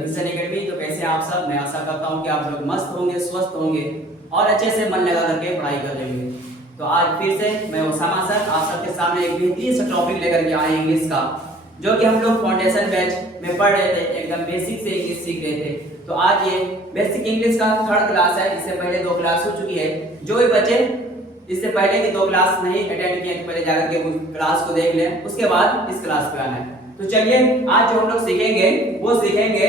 Vision academy. तो कैसे आप सब, मैं आशा करता हूँ कि आप लोग मस्त होंगे, स्वस्थ होंगे और अच्छे से मन लगा करके पढ़ाई कर लेंगे। तो आज फिर से मैं उसामा सर आप सबके सामने एक बेहतरीन सा टॉपिक लेकर के आए इंग्लिश का, जो कि हम लोग फाउंडेशन बैच में पढ़ रहे थे, एकदम बेसिक से इंग्लिश सीख रहे थे। तो आज ये बेसिक इंग्लिश का 3rd क्लास है। इससे पहले 2 क्लास हो चुकी है। जो भी बच्चे इससे पहले की 2 क्लास नहीं अटेंड किए, पहले जाकर के उस क्लास को देख लें, उसके बाद इस क्लास पे आना है। तो चलिए आज जो हम लोग सीखेंगे वो सीखेंगे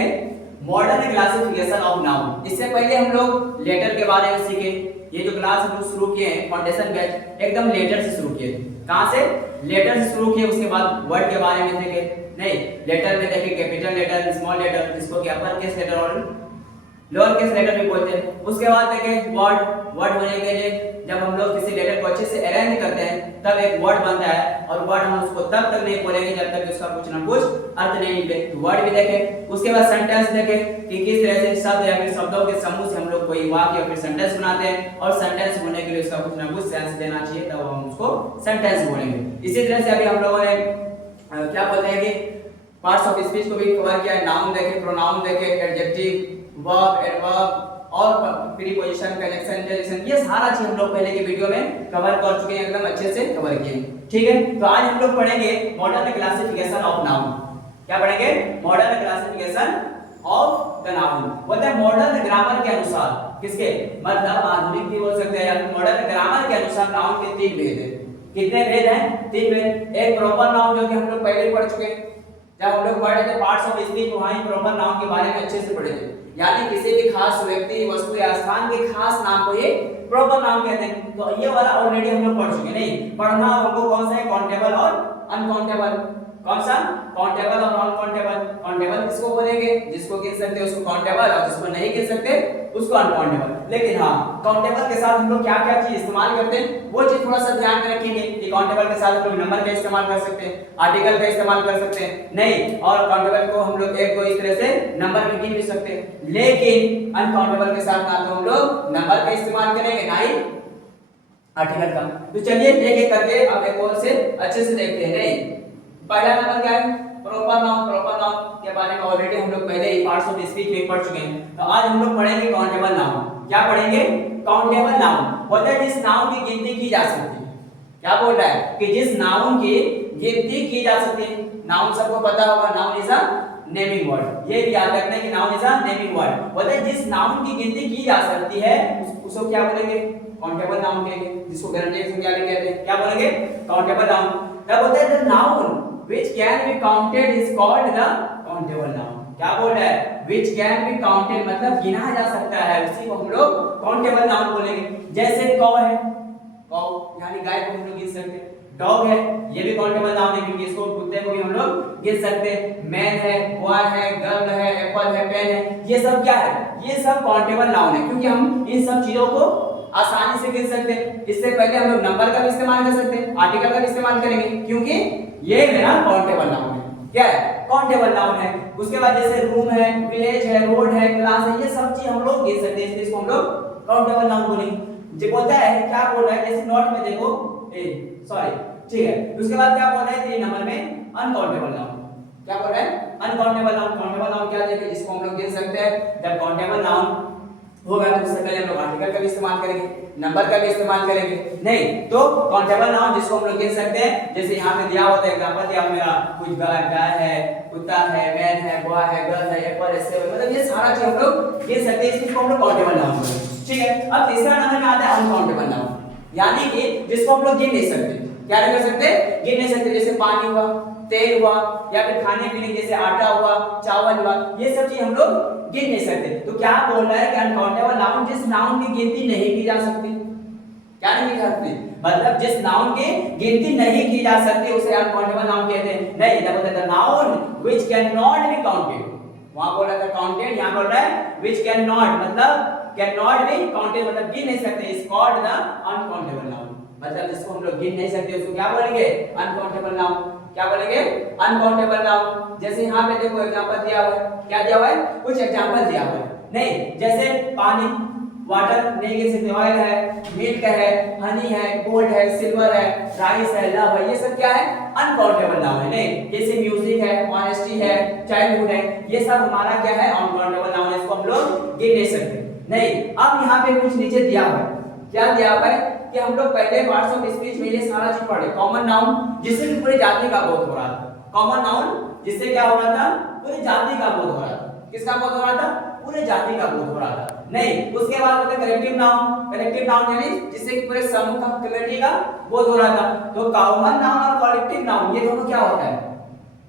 मॉडर्न क्लासिफिकेशन ऑफ नाउन। इससे पहले हम लोग लेटर के बारे में सीखे। ये जो क्लास हम लोग शुरू किए हैं फाउंडेशन बैच, एकदम लेटर से शुरू किए। कहां से? लेटर से शुरू किए। उसके बाद वर्ड के बारे में देखे, नहीं लेटर में देखे कैपिटल लेटर, स्मॉल लेटर, जिसको कि अपर केस लेटर और लोअर केस लेटर भी बोलते हैं। उसके बाद देखे वर्ड होने के लिए जब हम लोग किसी लेटर को अच्छे से अरेंज करते हैं तब एक वर्ड बनता है, और वर्ड हम उसको तब तक नहीं बोलेंगे जब तक उसका कुछ ना कुछ अर्थ नहीं निकले। तो वर्ड भी देखे। उसके बाद सेंटेंस देखे कि किस तरह से शब्द या फिर शब्दों के समूह से हम लोग कोई वाक्य या फिर सेंटेंस बनाते हैं, और सेंटेंस होने के लिए उसका कुछ ना कुछ सेंस देना चाहिए, तब हम उसको सेंटेंस बोलेंगे। इसी तरह से अभी हम लोगों ने क्या बोलते हैं कि पार्ट्स ऑफ स्पीच को भी कवर किया है। नाउन देखे, प्रोनाउन देखे, एडजेक्टिव, वर्ब, एडवर्ब और प्रीपोजिशन, कनेक्शन, इंटरजेक्शन, ये सारा चीज हम लोग पहले की वीडियो में कवर कर चुके हैं, एकदम अच्छे से कवर किए। ठीक है, तो आज हम लोग पढ़ेंगे मॉडर्न क्लासिफिकेशन ऑफ नाउन। क्या पढ़ेंगे? Modern classification of the noun. बोलते हैं मॉडर्न ग्रामर के अनुसार, किसके मतलब आधुनिक भी बोल सकते हैं, या फिर मॉडर्न ग्रामर के अनुसार नाउन के 3 भेद हैं। कितने भेद हैं? 3 भेद। एक प्रॉपर नाउन, जो कि हम लोग पहले पढ़ चुके हैं। जब हम लोग पढ़ रहे थे पार्ट्स ऑफ स्पीच, वहां ही प्रॉपर नाउन के बारे में अच्छे से पढ़े थे, यानी किसी भी खास व्यक्ति, वस्तु या स्थान के खास नाम को ये प्रॉपर नाउन कहते हैं। तो ये वाला ऑलरेडी हम लोग पढ़ चुके। नहीं पढ़ना हमको कौन सा है? काउंटेबल और अनकाउंटेबल। कौन सा? काउंटेबल और अनकाउंटेबल। काउंटेबल किसको बोलेंगे? जिसको गिन सकते हैं उसको काउंटेबल, और जिसको नहीं गिन सकते उसको अनकाउंटेबल। लेकिन हाँ, काउंटेबल के साथ हम लोग क्या क्या चीज इस्तेमाल करते हैं वो चीज थोड़ा सा ध्यान में रखेंगे कि काउंटेबल के साथ हम लोग नंबर का इस्तेमाल कर सकते हैं, आर्टिकल का इस्तेमाल कर सकते हैं, नहीं, और काउंटेबल को हम लोग एक दो इस तरह से नंबर में गिन भी सकते हैं। लेकिन अनकाउंटेबल के साथ ना तो हम लोग नंबर का इस्तेमाल करेंगे, ना ही आर्टिकल का। तो चलिए एक एक करके अब एक और से अच्छे से देखते हैं। नहीं, पहला नंबर क्या है? Proper noun. प्रॉपर नाउन के बारे में ऑलरेडी हम लोग पहले ही पार्ट्स ऑफ स्पीच में पढ़ चुके हैं। तो आज हम लोग पढ़ेंगे काउंटेबल नाउन। क्या पढ़ेंगे? Countable noun. बोलते हैं जिस नाउन की गिनती की जा सकती है। क्या बोल रहा है? कि जिस नाउन की गिनती की जा सकती है। नाउन सबको पता होगा, noun is a naming word. ये भी याद रखना है कि noun is a naming word. बोलते हैं जिस नाउन की गिनती की जा सकती है उसको क्या बोलेंगे? काउंटेबल नाउन कहेंगे। जिसको गारंटी से क्या कहते हैं? क्या बोलेंगे? Countable noun. क्या बोलते हैं? The noun which can be counted is called the countable noun। क्या बोल रहा है? which can be counted मतलब गिना जा सकता है, उसी को हम लोग countable noun बोलेंगे। जैसे कौ है, कौ यानी गाय को हम लोग गिन सकते हैं। डॉग है, ये भी countable noun है क्योंकि इसको, कुत्ते को भी हम लोग गिन सकते हैं। मैन है, बॉय है, गर्ल है, एप्पल है, पेन है, ये सब क्या है? ये सब countable noun है, क्योंकि हम इन सब चीजों को आसानी से गिन सकते हैं। इससे पहले हम लोग नंबर का भी इस्तेमाल कर सकते हैं, आर्टिकल का भी इस्तेमाल करेंगे, क्योंकि ये मेरा काउंटेबल नाउन है। क्या है? काउंटेबल नाउन है। उसके बाद जैसे रूम है, विलेज है, रोड है, क्लास है, ये सब चीज हम लोग गिन सकते हैं, इसलिए इसको हम लोग काउंटेबल नाउन बोलेंगे। जो बोलता है क्या बोल रहा है, जैसे नोट में देखो, सॉरी, ठीक है। उसके बाद क्या बोल रहा है 3 नंबर में? Uncountable noun. क्या बोल रहा है? Uncountable noun. काउंटेबल नाउन क्या देखिए, जिसको हम लोग गिन सकते हैं। जब काउंटेबल नाउन होगा तो उससे पहले हम लोग आर्टिकल का भी इस्तेमाल करेंगे, नंबर का भी इस्तेमाल करेंगे। नहीं तो काउंटेबल नाउन जिसको हम लोग गिन सकते हैं, जैसे यहाँ पे दिया होता है एग्जांपल दिया मेरा, कुछ गाय है, कुत्ता है, मैन है, बॉय है, गर्ल है, एप्पल है, सेब, मतलब ये सारा चीज हम लोग गिन सकते हैं, इसको हम लोग काउंटेबल नाउन बोलते हैं। ठीक है, अब तीसरा नंबर में आता है अनकाउंटेबल नाउन, यानी कि जिसको हम लोग गिन नहीं सकते। क्या नहीं कर सकते? गिन नहीं सकते। जैसे पानी हुआ, तेल हुआ, या फिर खाने पीने जैसे आटा हुआ, चावल हुआ, ये सब चीज हम लोग गिन नहीं सकते। तो क्या बोल रहा है कि अनकाउंटेबल नाउन जिस नाउन की गिनती नहीं की जा सकती। क्या नहीं की जा सकती? मतलब जिस नाउन की गिनती नहीं की जा सकती उसे अनकाउंटेबल नाउन कहते हैं। नहीं, इधर बोलता है noun which can not be counted. वहां बोल रहा था काउंटेड, यहां बोल रहा है व्हिच कैन नॉट, मतलब कैन नॉट बी काउंटेड मतलब गिन नहीं सकते, is called the uncountable noun. मतलब जिसको हम लोग गिन नहीं सकते उसको क्या बोलेंगे? Uncountable noun. क्या बोलेंगे? Uncountable noun. जैसे यहाँ पे देखो एग्जांपल दिया हुआ है, क्या दिया हुआ है? कुछ एग्जांपल दिया हुआ है। नहीं, जैसे पानी, वाटर नहीं गिन सकते, ऑयल है, मिल्क है, हनी है, गोल्ड है, सिल्वर है, राइस है, लव है, ये सब क्या है अनकाउंटेबल नाउन है। नहीं, जैसे म्यूजिक है, ऑनेस्टी है, चाइल्डहुड है, ये सब हमारा क्या है अनकाउंटेबल नाउन है, इसको हम लोग गिन नहीं सकते। नहीं, अब यहाँ पे कुछ नीचे दिया हुआ है, क्या दिया हुआ है कि हम लोग पहले पार्ट्स ऑफ स्पीच में ये सारा चीज पढ़े। कॉमन नाउन जिससे कि पूरी जाति का बोध हो रहा था, कॉमन नाउन जिससे क्या हो रहा था पूरी जाति का बोध हो रहा था। किसका बोध हो रहा था? पूरे जाति का बोध हो रहा था। नहीं, उसके बाद होता है कलेक्टिव नाउन। कलेक्टिव नाउन यानी जिससे कि पूरे समूह का, कम्युनिटी का बोध हो रहा था। तो कॉमन नाउन और कलेक्टिव नाउन ये दोनों क्या होता है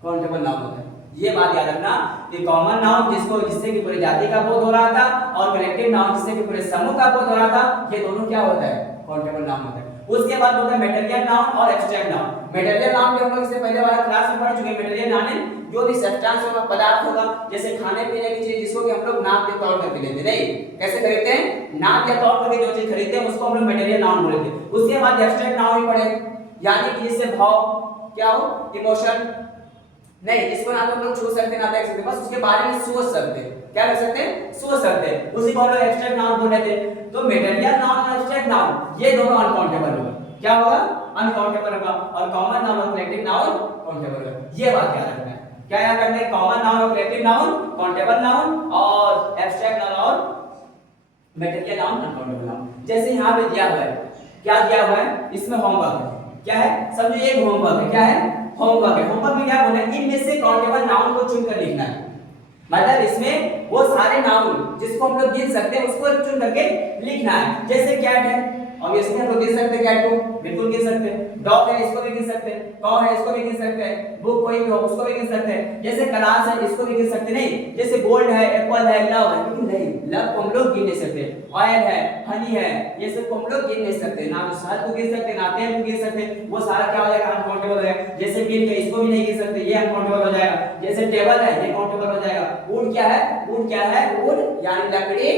काउंटेबल नाउन होता है। ये बात याद रखना कि कॉमन नाउन जिससे कि पूरी जाति का बोध हो रहा था और कलेक्टिव नाउन जिससे कि पूरे समूह का बोध हो रहा था, ये दोनों क्या होता है काउंटेबल नाउन होता है। उसके बाद होता है मेटेरियल नाउन और एब्स्ट्रैक्ट नाउन। मेटेरियल नाउन हम लोग इससे पहले वाला क्लास में पढ़ चुके हैं। मेटेरियल नाउन जो भी सब्सटेंस होगा, पदार्थ होगा, जैसे खाने पीने की चीज जिसको कि हम लोग नाम के तौर पर खरीदते नहीं, कैसे खरीदते हैं नाम के तौर पर जो चीज खरीदते हैं उसको हम लोग मेटेरियल नाउन बोलते हैं। उसके बाद एब्स्ट्रैक्ट नाउन भी पढ़े, यानी कि जिससे भाव क्या हो, इमोशन नहीं, इसको ना तो हम लोग छू सकते ना देख सकते, बस उसके बारे में सोच सकते हैं। क्या कर सकते हैं? सोच सकते हैं, उसी को हम लोग एब्स्ट्रैक्ट नाउन बोल रहे थे। तो मेटेरियल नाउन और एब्स्ट्रैक्ट नाउन ये दोनों अनकाउंटेबल होगा। क्या होगा? अनकाउंटेबल होगा। और कॉमन नाउन और कलेक्टिव नाउन काउंटेबल होगा। ये बात याद रखना है। क्या याद रखना है? कॉमन नाउन और कलेक्टिव नाउन काउंटेबल नाउन और एब्स्ट्रैक्ट नाउन और मेटेरियल नाउन अनकाउंटेबल नाउन। जैसे यहाँ पे दिया हुआ है, क्या दिया हुआ है इसमें होमवर्क है। क्या है? समझो एक होमवर्क है। क्या है? होमवर्क है। होमवर्क में क्या बोला है? इनमें से काउंटेबल नाउन को चुनकर लिखना है। मतलब इसमें वो सारे नाउन जिसको हम लोग गिन सकते हैं उसको चुन करके लिखना है। जैसे कैट है, ऑब्वियसली हम लोग गिन सकते हैं कैट को, बिल्कुल गिन सकते हैं। डॉग है, इसको भी गिन सकते हैं। कॉ है, इसको भी गिन सकते हैं। बुक कोई भी हो उसको भी गिन सकते हैं। जैसे क्लास है, इसको भी गिन सकते नहीं। जैसे गोल्ड है, एप्पल है, लव है, लेकिन नहीं, लव को हम लोग गिन नहीं सकते। ऑयल है, हनी है, ये सब को हम लोग गिन नहीं सकते। ना तो शहद को गिन सकते, ना तेल को गिन सकते, वो सारा क्या हो जाएगा अनकाउंटेबल हो जाएगा। जैसे मिल्क है, इसको भी नहीं गिन सकते, ये अनकाउंटेबल हो जाएगा। जैसे टेबल है, ये काउंटेबल हो जाएगा। वुड क्या है? वुड क्या है? वुड यानी लकड़ी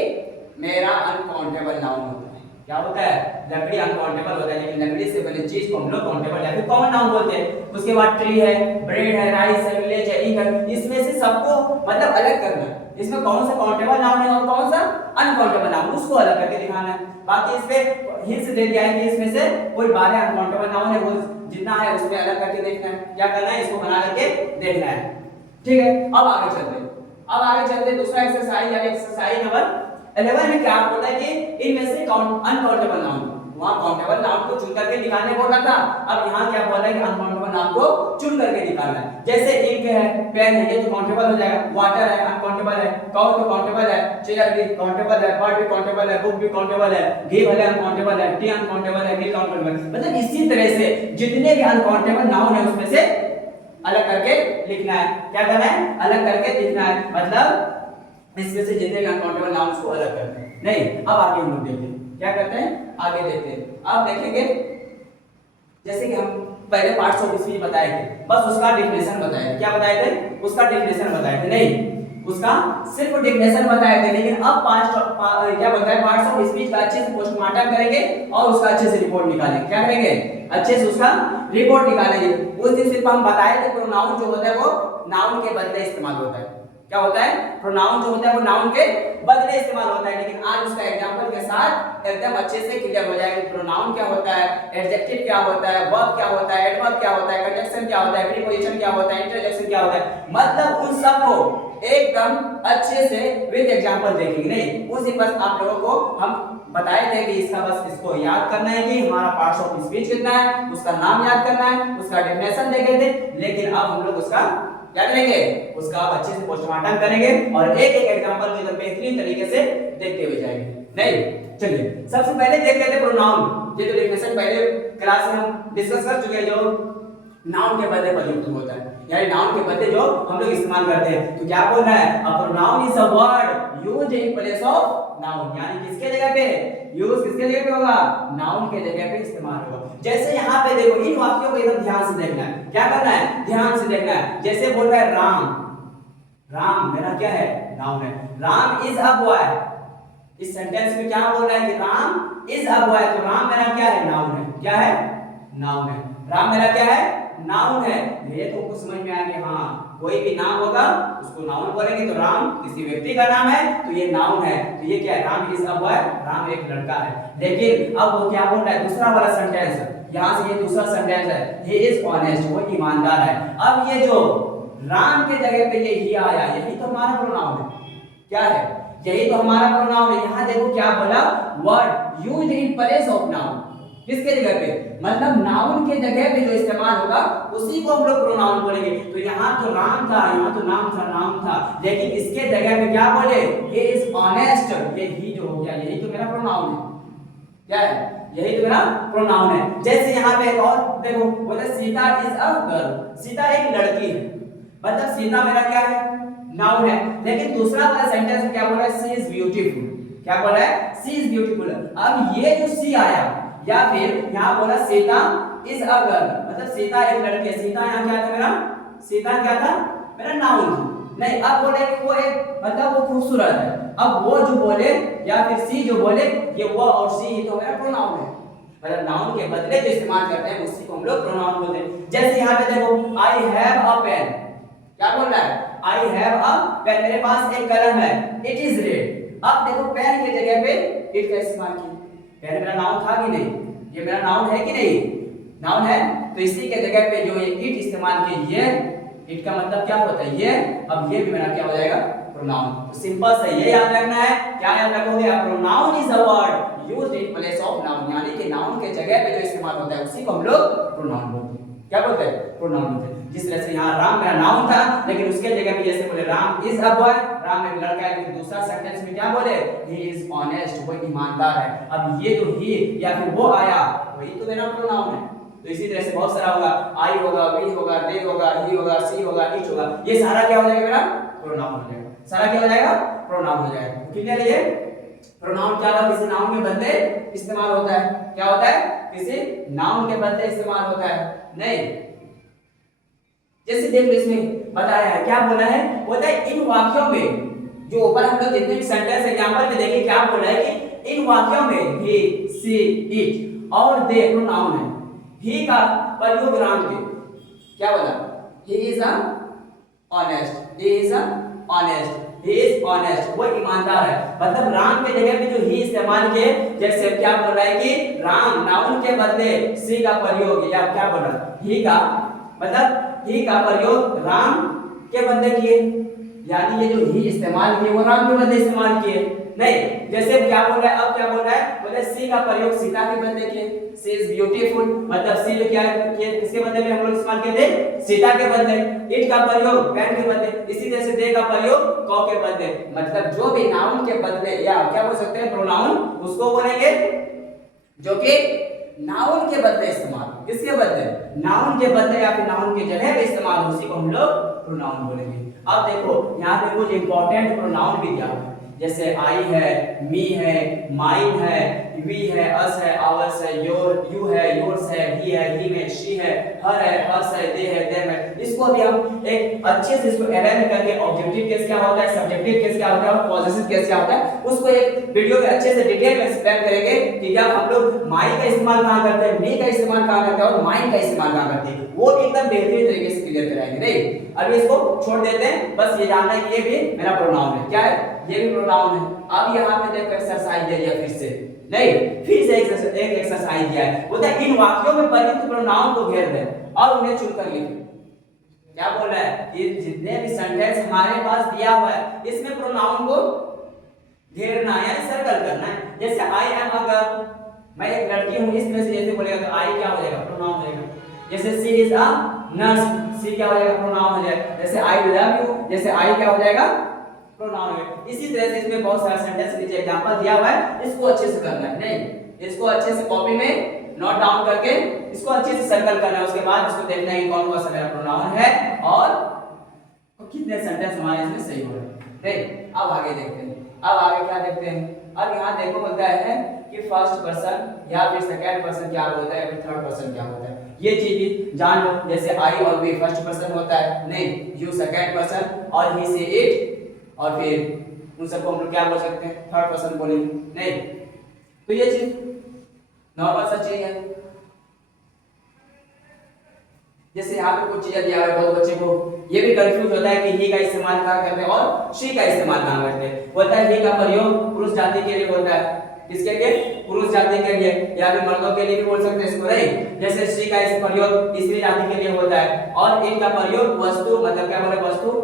मेरा अनकाउंटेबल नाउन होता है। क्या होता है? लकड़ी अनकाउंटेबल होता है, लेकिन लकड़ी से बनी चीज को हम लोग काउंटेबल या फिर कॉमन नाउन बोलते हैं। उसके बाद ट्री है, ब्रेड है, राइस है, विलेज है, इंक है, इसमें से सबको मतलब अलग करना है। इसमें कौन सा काउंटेबल नाउन है और कौन सा अनकाउंटेबल नाउन, उसको अलग करके दिखाना है। बाकी इस पे हिंट्स दे दिया है कि इसमें से कोई 12 अनकाउंटेबल नाउन है, वो जितना है उसमें अलग करके देखना है। क्या करना है? इसको बना करके देखना है। ठीक है, अब आगे चलते हैं। अब आगे चलते हैं दूसरा एक्सरसाइज यानी एक्सरसाइज नंबर 11 में क्या बोला है कि इनमें से अनकाउंटेबल नाउन, वहां काउंटेबल नाउन को चुन करके निकालने बोला था। अब यहाँ क्या बोला है कि अनकाउंटेबल नाउन को चुन करके निकालना है। जैसे इंक है, पेन है, ये तो काउंटेबल हो जाएगा। वाटर है, अनकाउंटेबल है। काउ तो काउंटेबल है। चेयर भी काउंटेबल है। बर्ड भी काउंटेबल है। बुक भी काउंटेबल है। घी भले अनकाउंटेबल है। टी अनकाउंटेबल है। मिल्क काउंटेबल है। मतलब इसी तरह से जितने भी अनकाउंटेबल नाउन है उसमें से अलग करके लिखना है। क्या करना है? अलग करके लिखना है। मतलब इसमें से जितने भी अनकाउंटेबल नाउन्स को अलग करते हैं। नहीं, अब आगे हम लोग देखते हैं क्या करते हैं, आगे देखते हैं। अब देखेंगे जैसे कि हम पहले पार्ट्स ऑफ स्पीच बताए थे, बस उसका डेफिनेशन बताए थे। क्या बताए थे? उसका डेफिनेशन बताए थे। नहीं, उसका सिर्फ डेफिनेशन बताए थे, लेकिन अब क्या बताए पार्ट्स ऑफ स्पीच का अच्छे से पोस्टमार्टम करेंगे और उसका अच्छे से रिपोर्ट निकालेंगे। क्या करेंगे? अच्छे से उसका रिपोर्ट निकालेंगे। उस दिन सिर्फ हम बताए थे प्रोनाउन जो होता है वो नाउन के बदले इस्तेमाल होता है। क्या होता है? प्रोनाउन जो होता है वो नाउन के बदले इस्तेमाल होता है, लेकिन आज उसका एग्जांपल के साथ एकदम अच्छे से क्लियर हो जाएगा। प्रोनाउन क्या होता है, एडजेक्टिव क्या होता है, वर्ब क्या होता है, एडवर्ब क्या होता है, कंजंक्शन क्या होता है, प्रीपोजिशन क्या होता है, इंटरजेक्शन क्या होता है, मतलब उन सब को एकदम अच्छे से विद एग्जांपल देखेंगे। नहीं, उसी बस आप लोगों को हम बताए थे कि इसका बस इसको याद करना है कि हमारा पार्ट्स ऑफ स्पीच कितना है, उसका नाम याद करना है, उसका डेफिनेशन देखे थे, लेकिन अब हम लोग उसका क्या करेंगे? उसका आप अच्छे से पोस्टमार्टम करेंगे और एक एक एग्जांपल को एकदम बेहतरीन तरीके से देखते हुए जाएंगे। नहीं, चलिए सबसे पहले देख लेते हैं प्रोनाउन। ये तो डेफिनेशन पहले क्लास में हम डिस्कस कर चुके हैं, जो नाउन के बदले प्रयुक्त होता है, यानी नाउन के बदले जो हम लोग इस्तेमाल करते हैं। तो क्या बोल रहा है? A pronoun is a word used in place of noun, यानी किसके जगह पे यूज, किसके जगह पे होगा? नाउन के जगह पे इस्तेमाल होगा। जैसे यहाँ पे देखो, इन वाक्यों को एकदम ध्यान से देखना है। क्या करना है? ध्यान से देखना है। जैसे बोल रहा है राम, राम मेरा क्या है? नाउन है। राम इज अ बॉय, इस सेंटेंस में क्या बोल रहा है कि राम इज अ बॉय, तो राम मेरा क्या है? नाउन है। क्या है? नाउन है। राम मेरा क्या है? नाउन है। ये तो कुछ समझ में आ गया। हाँ, कोई भी नाम होगा उसको नाउन बोलेंगे। तो राम किसी व्यक्ति का नाम है तो ये नाउन है। तो ये क्या है, Ram is a boy, Ram एक लड़का है। लेकिन अब वो क्या बोल रहा है, दूसरा वाला सेंटेंस, यहाँ से ये दूसरा सेंटेंस है, ही इज ऑनेस्ट, वो ईमानदार है। अब ये जो राम के जगह पे ये ही आया, यही तो हमारा प्रोनाउन है। क्या है, यही तो हमारा प्रोनाउन है। यहाँ देखो क्या बोला, word used in place of noun. किसके जगह पे, मतलब नाउन के जगह पे जो इस्तेमाल होगा उसी को हम लोग प्रोनाउन बोलेंगे। तो यहाँ तो राम था, यहाँ तो नाम था, नाम था, लेकिन इसके जगह पे क्या बोले, he is honest। ये ही जो हो गया, यही तो मेरा प्रोनाउन है। क्या है, यही तो मेरा प्रोनाउन है। जैसे यहाँ पे और देखो, बोले Sita is a girl, Sita एक लड़की है, मतलब सीता मेरा क्या है, नाउन है। लेकिन दूसरा वाला सेंटेंस में क्या बोला है, सी इज ब्यूटीफुल। क्या बोला है, सी इज ब्यूटीफुल। अब ये जो सी आया, या फिर यहाँ बोला सीता इज अ गर्ल, मतलब सीता एक लड़की है। सीता यहाँ क्या था मेरा, सीता क्या था मेरा नाउन था। नहीं, अब बोले कि वो एक मतलब वो खूबसूरत है। अब वो जो बोले या फिर सी जो बोले, ये वो और सी ही तो मेरा प्रोनाउन है। मतलब नाउन के बदले जो इस्तेमाल करते हैं उसी को हम लोग प्रोनाउन बोलते हैं। जैसे यहाँ पे देखो, आई हैव अ पेन, क्या बोल रहा है, आई हैव अ पेन, मेरे पास एक कलम है, इट इज रेड। अब देखो पेन के जगह पे इट का इस्तेमाल किया। पेन मेरा नाउन था कि नहीं, ये मेरा नाउन है कि नहीं, नाउन है। तो इसी के जगह पे जो ये इट इस्तेमाल किया, ये इट का मतलब क्या होता है, ये। अब ये भी मेरा क्या हो जाएगा, प्रोनाउन। तो सिंपल से ये याद रखना है, क्या याद रखोगे आप, pronoun is a word used in place of noun, यानी कि नाउन के जगह पे जो इस्तेमाल होता है उसी को हम लोग प्रोनाउन बोलते हैं। क्या बोलते हैं, प्रोनाउन बोलते हैं। जिस तरह से यहाँ राम मेरा नाउन था, लेकिन उसके जगह पे जैसे बोले Ram is a boy, Ram एक लड़का है, लेकिन दूसरा सेंटेंस में क्या बोले, ही इज ऑनेस्ट, वो ईमानदार है। अब ये जो ही या फिर वो आया, वही तो मेरा प्रोनाउन है। तो इसी तरह से बहुत सारा होगा, आई होगा, वी होगा, दे होगा, ही होगा, सी होगा, इट होगा, ये सारा क्या हो जाएगा मेरा, प्रोनाउन हो जाएगा। सारा क्या हो जाएगा, प्रोनाउन हो जाएगा। क्लियर है ये, प्रोनाउन क्या होता है, किसी नाउन के बदले इस्तेमाल होता है। क्या होता है, किसी नाउन के बदले इस्तेमाल होता है। नहीं, जैसे देखो इसमें बताया है, क्या बोला है, बोलता है इन वाक्यों में, जो ऊपर हम लोग जितने भी सेंटेंस एग्जांपल में देखें, क्या बोला है कि इन वाक्यों में ही, सी, इट और दे प्रोनाउन है। ही का प्रयोग राम के, क्या बोला, he is a honest, he is a honest, he is honest, वो ईमानदार है। मतलब राम के जगह पे जो ही इस्तेमाल किए, जैसे क्या बोल रहा है कि राम नाउन के बदले सी का प्रयोग, या क्या बोला, ही का मतलब ही का प्रयोग राम के बदले किए, यानी ये जो ही इस्तेमाल किए वो राम के बदले इस्तेमाल किए। नहीं, जैसे क्या बोल रहा है, अब क्या बोल रहा है, बोले सी का प्रयोग सीता के बदले किए, सी इज ब्यूटीफुल, मतलब सी जो क्या किए, किसके बदले में हम लोग इस्तेमाल किए थे, सीता के बदले। इट का प्रयोग पेन के बदले, इसी तरह से दे का प्रयोग कौ के बदले। मतलब जो भी नाउन के बदले या क्या बोल सकते हैं प्रोनाउन, उसको बोलेंगे जो कि नाउन के बदले इस्तेमाल, किसके बदले, नाउन के बदले या फिर नाउन के जगह पे इस्तेमाल, उसी को हम लोग प्रोनाउन बोलेंगे। अब देखो यहाँ पे कुछ इंपॉर्टेंट प्रोनाउन भी दिया है, जैसे आई है, मी है, माइन है, वी है, अस है, आवर्स है, योर, यू है, योर्स है, ही है, हिम है, शी है, हर है, हर्स है, दे है, देम है। इसको भी हम एक अच्छे से इसको अरेंज करके ऑब्जेक्टिव केस क्या होता है, सब्जेक्टिव केस क्या होता है और पॉसेसिव केस क्या होता है, उसको एक वीडियो में अच्छे से डिटेल में एक्सप्लेन करेंगे कि जब हम लोग माई का इस्तेमाल कहां करते हैं, मी का इस्तेमाल कहां करते हैं और माइन का इस्तेमाल कहां करते हैं, वो भी एकदम बेहतरीन तरीके से क्लियर कराएंगे। नहीं, अभी इसको छोड़ देते हैं, बस ये जानना है कि ये भी मेरा प्रोनाउन है। क्या है, ये भी प्रोनाउन है। अब यहाँ पे देखो एक्सरसाइज दे दिया फिर से, नहीं फिर से एक एक्सरसाइज दिया है, बोलता है इन वाक्यों में प्रयुक्त प्रोनाउन को घेर दें और उन्हें चुनकर लिखें। क्या बोल रहा है, ये जितने भी सेंटेंस हमारे पास दिया हुआ है इसमें प्रोनाउन को घेरना है, यानी सर्कल करना है। जैसे आई एम अ गर्ल, मैं एक लड़की हूं, इस तरह से जैसे बोलेगा तो आई क्या हो जाएगा, प्रोनाउन हो जाएगा। जैसे शी इज अ नर्स, सी क्या हो जाएगा, प्रोनाउन हो जाएगा। जैसे आई लव यू, जैसे आई क्या हो जाएगा, प्रोनाउन है। इसी तरह से इसमें बहुत सारा सेंटेंस नीचे एग्जांपल दिया हुआ है, इसको अच्छे से करना है। नहीं, इसको अच्छे से कॉपी में नोट डाउन करके इसको अच्छे से सर्कल करना है। उसके बाद इसको देखना है कि कौन कौन सा मेरा प्रोनाउन है और कितने सेंटेंस हमारे इसमें सही हो रहे हैं। नहीं, अब आगे देखते हैं। अब आगे क्या देखते हैं, अब यहाँ देखो बोलता है कि फर्स्ट पर्सन या फिर सेकंड पर्सन क्या होता है या फिर थर्ड पर्सन क्या होता है, ये चीज जान लो। जैसे आई और वी फर्स्ट पर्सन होता है, नहीं, यू सेकंड पर्सन और ही से इट, और फिर उन सबको हम लोग क्या बोल सकते हैं, थर्ड पर्सन बोलेंगे। नहीं, तो ये चीज नॉर्मल सा चीज है। जैसे यहाँ पे कुछ चीजें दिया हुआ है, बहुत बच्चे को ये भी कंफ्यूज होता है कि ही का इस्तेमाल कहाँ करते हैं और शी का इस्तेमाल कहाँ करते हैं। होता है ही का प्रयोग पुरुष जाति के लिए होता है, किसके लिए? पुरुष जाति के लिए, या फिर मर्दों के लिए भी बोल सकते हैं इसको, नहीं? जैसे शी का इस प्रयोग स्त्री जाति के लिए होता है, और इन का प्रयोग वस्तु मतलब क्या बोले, वस्तु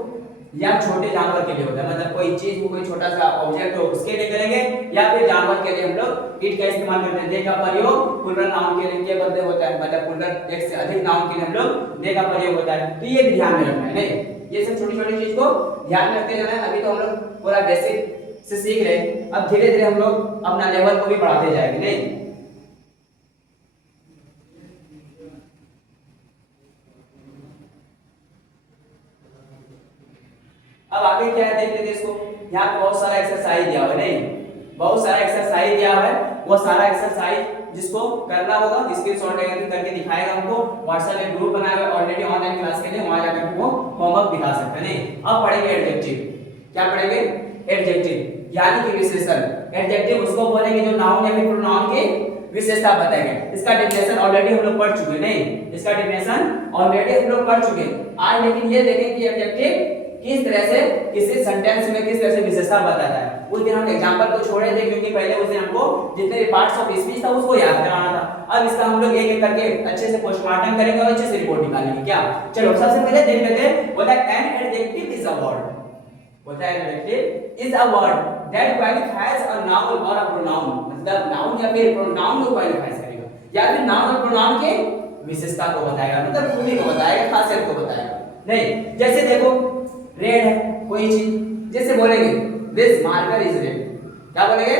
या छोटे जानवर के लिए होता है, मतलब कोई चीज, कोई छोटा सा ऑब्जेक्ट हो उसके लिए करेंगे, या फिर जानवर के लिए हम लोग इट का इस्तेमाल करते हैं। दे का प्रयोग प्लूरल नाउन के लिए के बदले होता है, मतलब प्लूरल एक से अधिक नाउन के लिए हम लोग दे का प्रयोग होता है। तो ये भी ध्यान में रखना है, नहीं? ये सब छोटी छोटी चीज को ध्यान में रखते जाना है। अभी तो हम लोग पूरा बेसिक से सीख रहे हैं, अब धीरे धीरे हम लोग अपना लेवल को भी बढ़ाते जाएंगे, नहीं? अब आगे क्या है देख लेते हैं इसको। यहाँ पे बहुत सारा एक्सरसाइज दिया हुआ है, नहीं? बहुत सारा एक्सरसाइज दिया हुआ है, वो सारा एक्सरसाइज जिसको करना होगा स्क्रीनशॉट लेकर करके दिखाएगा हमको। व्हाट्सएप में ग्रुप बनाया हुआ है ऑलरेडी ऑनलाइन क्लास के लिए, वहां जाकर वो होमवर्क दिखा सकते हैं, नहीं? अब पढ़ेंगे एडजेक्टिव। क्या पढ़ेंगे? एडजेक्टिव यानी कि विशेषण। एडजेक्टिव उसको बोलेंगे जो नाउन या फिर प्रोनाउन की विशेषता बताएंगे। इसका डेफिनेशन ऑलरेडी हम लोग पढ़ चुके हैं, नहीं? इसका डेफिनेशन ऑलरेडी हम लोग पढ़ चुके हैं आज, लेकिन ये देखें कि एडजेक्टिव किस तरह से किसी सेंटेंस में किस तरह से विशेषता बताता है। उस दिन हम एग्जांपल को छोड़े थे, क्योंकि पहले उस दिन हमको जितने भी पार्ट्स ऑफ स्पीच था उसको याद कराना था। अब इसका हम लोग एक एक करके अच्छे से पोस्टमार्टम करेंगे और अच्छे से रिपोर्ट निकालेंगे। क्या? चलो सबसे पहले देख लेते हैं। बोला an adjective is a word. बोलता है adjective is a word that qualifies a noun और अ प्रोनाउन, मतलब नाउन या फिर प्रोनाउन को क्वालिफाई करेगा, या फिर नाउन और प्रोनाउन के विशेषता को बताएगा, मतलब खूबी को बताएगा, खासियत को बताएगा, नहीं? जैसे देखो रेड है कोई चीज, जैसे बोलेंगे दिस मार्कर इज रेड। क्या बोलेंगे?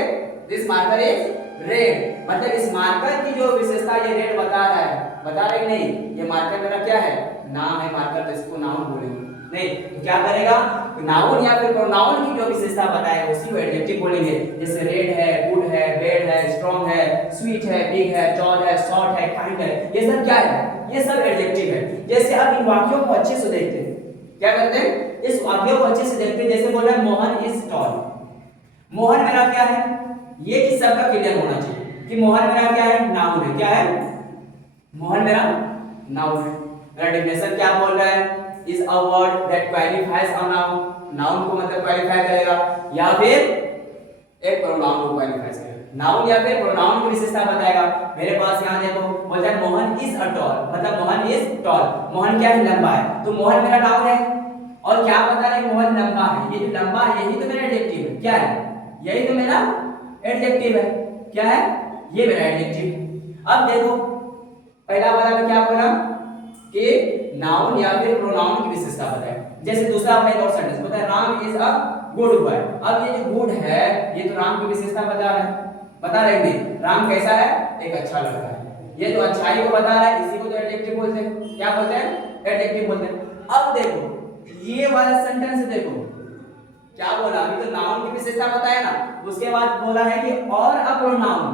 दिस मार्कर इज रेड, मतलब इस मार्कर की जो विशेषता ये रेड बता रहा है, बता रही नहीं? ये मार्कर मेरा क्या है? नाम है मार्कर, तो इसको नाउन बोलेंगे, नहीं? तो क्या करेगा? नाउन या फिर प्रोनाउन की जो विशेषता बताएगा उसी को एडजेक्टिव बोलेंगे। जैसे रेड है, गुड है, बेड है, स्ट्रांग है, स्वीट है, बिग है, टॉल है, शॉर्ट है, काइंड है, ये सब क्या है? ये सब एडजेक्टिव है। जैसे अब इन वाक्यों को अच्छे से देखते हैं, क्या करते हैं? इस वाक्य को अच्छे से देखते हैं। जैसे बोला मोहन इज टॉल। मोहन मेरा क्या है? ये चीज सबका क्लियर होना चाहिए कि मोहन मेरा क्या है? नाउन है। क्या है? मोहन मेरा नाउन है। मेरा डेफिनेशन क्या बोल रहा है? Is a word that qualifies a noun. Noun को मतलब क्वालिफाई करेगा, या फिर एक प्रोनाउन को क्वालिफाई करेगा। नाउन या फिर प्रोनाउन की विशेषता बताएगा। मेरे पास यहाँ देखो बोलता है मोहन इज अ टॉल, मतलब मोहन इज टॉल। मोहन क्या है? लंबा है। तो मोहन मेरा नाउन है, और क्या बता रहे हैं? मोहन लंबा है। ये जो लंबा है यही तो मेरा एडजेक्टिव है। क्या है? यही तो मेरा एडजेक्टिव है। क्या है? ये मेरा एडजेक्टिव है। अब देखो पहला वाला में क्या बोला कि नाउन या फिर प्रोनाउन की विशेषता बताए। जैसे दूसरा अपने और सेंटेंस बोलता है Ram is a good boy. अब ये जो गुड है ये तो राम की विशेषता बता रहा है, बता रहे हैं राम कैसा है? एक अच्छा लड़का है। ये जो अच्छाई को बता रहा है इसी को तो एडजेक्टिव बोलते हैं। क्या बोलते हैं? एडजेक्टिव बोलते हैं। अब देखो ये वाला सेंटेंस देखो क्या बोला? अभी तो नाउन की विशेषता बताया ना, उसके बाद बोला है कि और अ प्रोनाउन,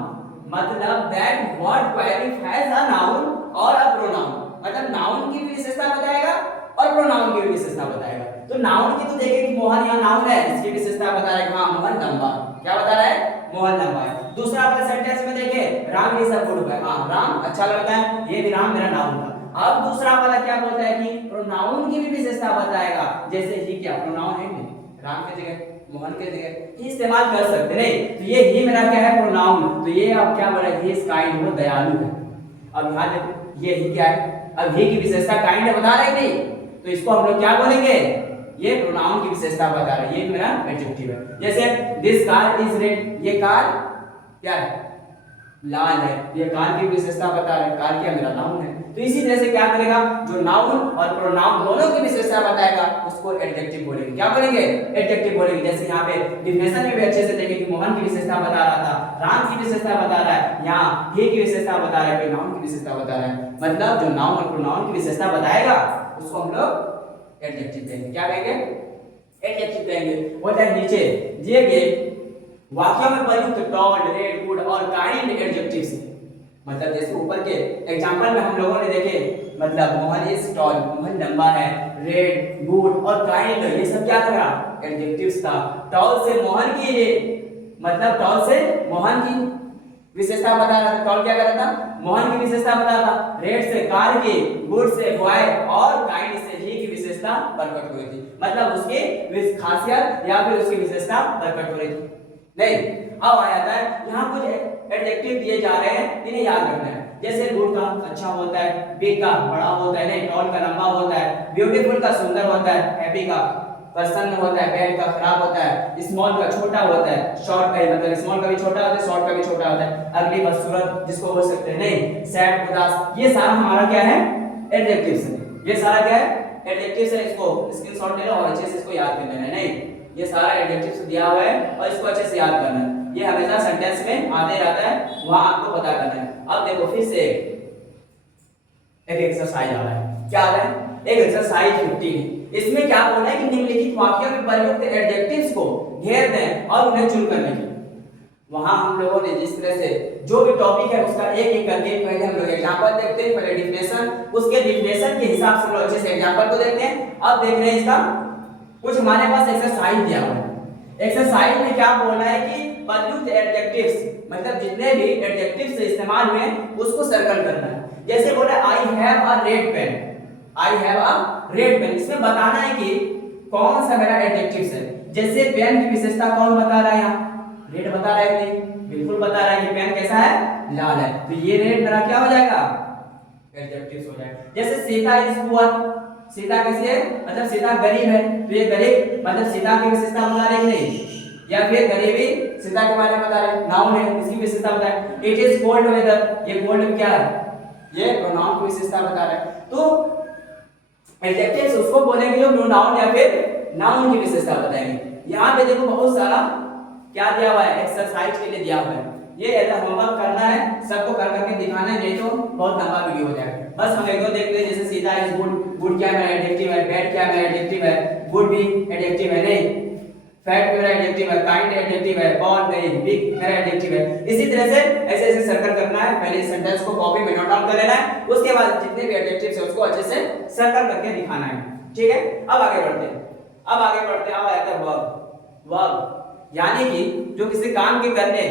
मतलब that what qualifies a noun और अ प्रोनाउन, मतलब नाउन की भी विशेषता बताएगा और प्रोनाउन की भी विशेषता बताएगा। तो नाउन की तो देखें कि मोहन यहाँ नाउन है, इसकी विशेषता बता रहा है हाँ मोहन लंबा। क्या बता रहा है? मोहन लंबा है। दूसरा अपने सेंटेंस में देखें Ram is a good boy. हाँ राम अच्छा लड़का है, ये भी राम मेरा नाउन था। अब दूसरा वाला क्या बोलता है कि प्रोनाउन की भी विशेषता बताएगा। जैसे ही क्या प्रोनाउन है नहीं, राम की जगह मोहन की जगह ही इस्तेमाल कर सकते नहीं। तो ये ही मेरा क्या है? प्रोनाउन। तो ये अब क्या बोला? ही इज काइंड, वो दयालु है। अब यहाँ देखो ये ही क्या है? अब ही की विशेषता काइंड बता रहे नहीं, तो इसको हम लोग क्या बोलेंगे? ये प्रोनाउन की विशेषता बता रहा है, ये मेरा एडजेक्टिव है। जैसे दिस कार इज रेड, ये कार क्या है? लाल है। ये कार की विशेषता बता रहा है, कार क्या मेरा नाउन है। तो इसी तरह से क्या करेगा? जो नाउन और प्रोनाउन दोनों की विशेषता बताएगा उसको एडजेक्टिव बोलेंगे। क्या बोलेंगे? एडजेक्टिव बोलेंगे। जैसे यहाँ पे डिफिनेशन में भी अच्छे से देखें कि मोहन की विशेषता बता रहा था, राम की विशेषता बता रहा है, यहाँ ही की विशेषता बता रहा है, नाउन की विशेषता बता रहा है। मतलब जो नाउन और प्रोनाउन की विशेषता बताएगा उसको हम लोग एडजेक्टिव कहेंगे। क्या कहेंगे? एडजेक्टिव कहेंगे। बोलता है नीचे दिए गए वाक्यों में प्रयुक्त टॉल, रेड, गुड और काइंड एडजेक्टिव्स, मतलब जैसे ऊपर के एग्जांपल में हम लोगों ने देखे, मतलब मोहन इज टॉल, मोहन लंबा है, रेड, गुड और काइंड, ये सब क्या था? एडजेक्टिव्स था। टॉल से मोहन की, मतलब टॉल से मोहन की विशेषता बता रहा था। टॉल क्या कर रहा था? मोहन की विशेषता बता रहा था। रेड से कार की, गुड से बॉय और काइंड से ही की विशेषता प्रकट हुई थी। मतलब उसकी खासियत या फिर उसकी विशेषता प्रकट हो रही थी। नहीं, अब आ जाता है यहाँ कुछ एडजेक्टिव दिए जा रहे हैं, इन्हें याद रखना है। जैसे गुड का अच्छा होता है, बिग का बड़ा होता है, नहीं टॉल का लंबा होता है, ब्यूटीफुल का सुंदर होता है, हैप्पी का प्रसन्न होता है, बैड का खराब होता है, स्मॉल का छोटा होता है, शॉर्ट का मतलब स्मॉल का भी छोटा होता है, शॉर्ट का भी छोटा होता है, अगली बदसूरत जिसको बोल सकते हैं, नहीं सैड उदास। ये सारा हमारा क्या है? एडजेक्टिव्स है। ये सारा क्या है? एडजेक्टिव्स है। इसको स्क्रीनशॉट ले लो और अच्छे से इसको याद कर लेना है। नहीं, ये सारा एडजेक्टिव्स दिया हुआ है और इसको अच्छे से याद करना है। ये हमेशा सेंटेंस में आते रहता है, वहां आपको पता करना है। अब देखो फिर से एक एक्सरसाइज आ रहा है। क्या आ रहा है? एक एक्सरसाइज 15। इसमें क्या बोला है कि निम्नलिखित वाक्यों में प्रयुक्त एडजेक्टिव्स को घेर दें और उन्हें चुन कर लिखें। वहां हम लोगों ने जिस तरह से जो भी टॉपिक है उसका एक एक करके पहले हम लोग एग्जांपल देखते हैं, पहले डिफिनेशन, उसके डिफिनेशन के हिसाब से हम लोग अच्छे से एग्जांपल को देखते हैं। अब देख रहे हैं इसका कुछ हमारे पास एक्सरसाइज दिया हुआ है। एक्सरसाइज में क्या बोलना है कि प्रयुक्त एडजेक्टिव्स मतलब जितने भी एडजेक्टिव्स इस्तेमाल हुए उसको सर्कल करना है। जैसे बोला I have a red pen, I have a red pen, इसमें बताना है कि कौन सा मेरा एडजेक्टिव्स है। जैसे पेन की विशेषता कौन बता रहा है? यहाँ रेड बता रहा है, नहीं बिल्कुल बता रहा है कि पेन कैसा है? लाल है। तो ये रेड मेरा क्या हो जाएगा? एडजेक्टिव्स हो जाएगा। जैसे सीता इज पुअर, सीता कैसी है? मतलब सीता गरीब है, तो ये गरीब मतलब सीता की विशेषता बता रहे नहीं, या फिर गरीबी सीता के बारे में बता रहे, नाउन है, इसकी विशेषता बता रहे। इट इज कोल्ड वेदर, ये कोल्ड क्या है? ये प्रोनाउन की विशेषता बता रहा है। तो एडजेक्टिव्स उसको बोलेंगे जो प्रोनाउन या फिर नाउन की विशेषता बताएंगे। यहाँ पे देखो बहुत सारा क्या दिया हुआ है, एक्सरसाइज के लिए दिया हुआ है। ये ऐसा होमवर्क करना है, सबको कर करके दिखाना है, नहीं तो बहुत लंबा वीडियो हो जाएगा। बस हम एक दो देखते हैं। जैसे सीता इज गुड, गुड क्या मेरा एडजेक्टिव है, बैड क्या मेरा एडजेक्टिव है, गुड भी एडजेक्टिव है, नहीं फैट मेरा एडजेक्टिव है, काइंड एडजेक्टिव है, बॉल नहीं, बिग मेरा एडजेक्टिव है। इसी तरह से ऐसे ऐसे सर्कल करना है। पहले इस सेंटेंस को कॉपी में नोट डाउन कर लेना है, उसके बाद जितने भी एडजेक्टिव्स है उसको अच्छे से सर्कल करके दिखाना है। ठीक है, अब आगे बढ़ते हैं। अब आता है वर्ब। वर्ब यानी कि जो किसी काम के करने,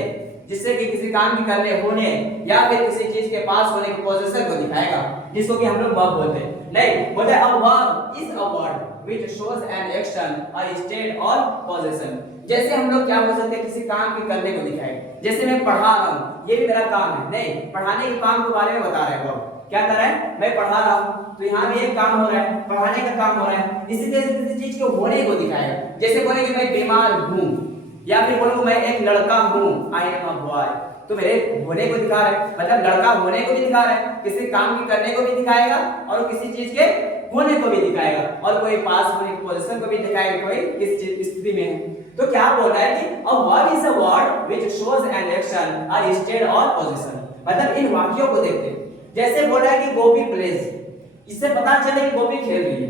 जिससे कि किसी काम के करने होने या फिर किसी चीज के पास होने के पोजीशन को दिखाएगा, जिसको कि हम लोग वर्ब बोलते हैं। नहीं बोलते a verb is a word which shows an action a state or possession। जैसे हम लोग क्या बोल सकते हैं, किसी काम के करने को दिखाएगा। जैसे मैं पढ़ा रहा हूं, ये भी मेरा काम है, नहीं पढ़ाने के काम के बारे में बता रहा है वर्ब। क्या कर रहा है? मैं पढ़ा रहा हूं, तो यहाँ भी एक काम हो रहा है, पढ़ाने का काम हो रहा है। इसी तरह से किसी चीज के होने को दिखाएगा। जैसे बोलेंगे मैं बीमार हूं, या फिर बोलूं मैं एक लड़का हूं, आई एम अ बॉय, तो मेरे होने को दिखा रहा है, मतलब लड़का होने को भी दिखा रहा है, किसी काम के करने को भी दिखाएगा और किसी चीज के होने को भी दिखाएगा, और कोई पास होने की पोजीशन को भी दिखाएगा, कोई किस स्थिति में है। तो क्या बोल रहा है कि a verb is a word which shows an action a state और पोजीशन। मतलब इन वाक्यों को देखते हैं। जैसे बोल रहा है कि गोपी प्लेज, इससे पता चले कि गोपी खेल रही है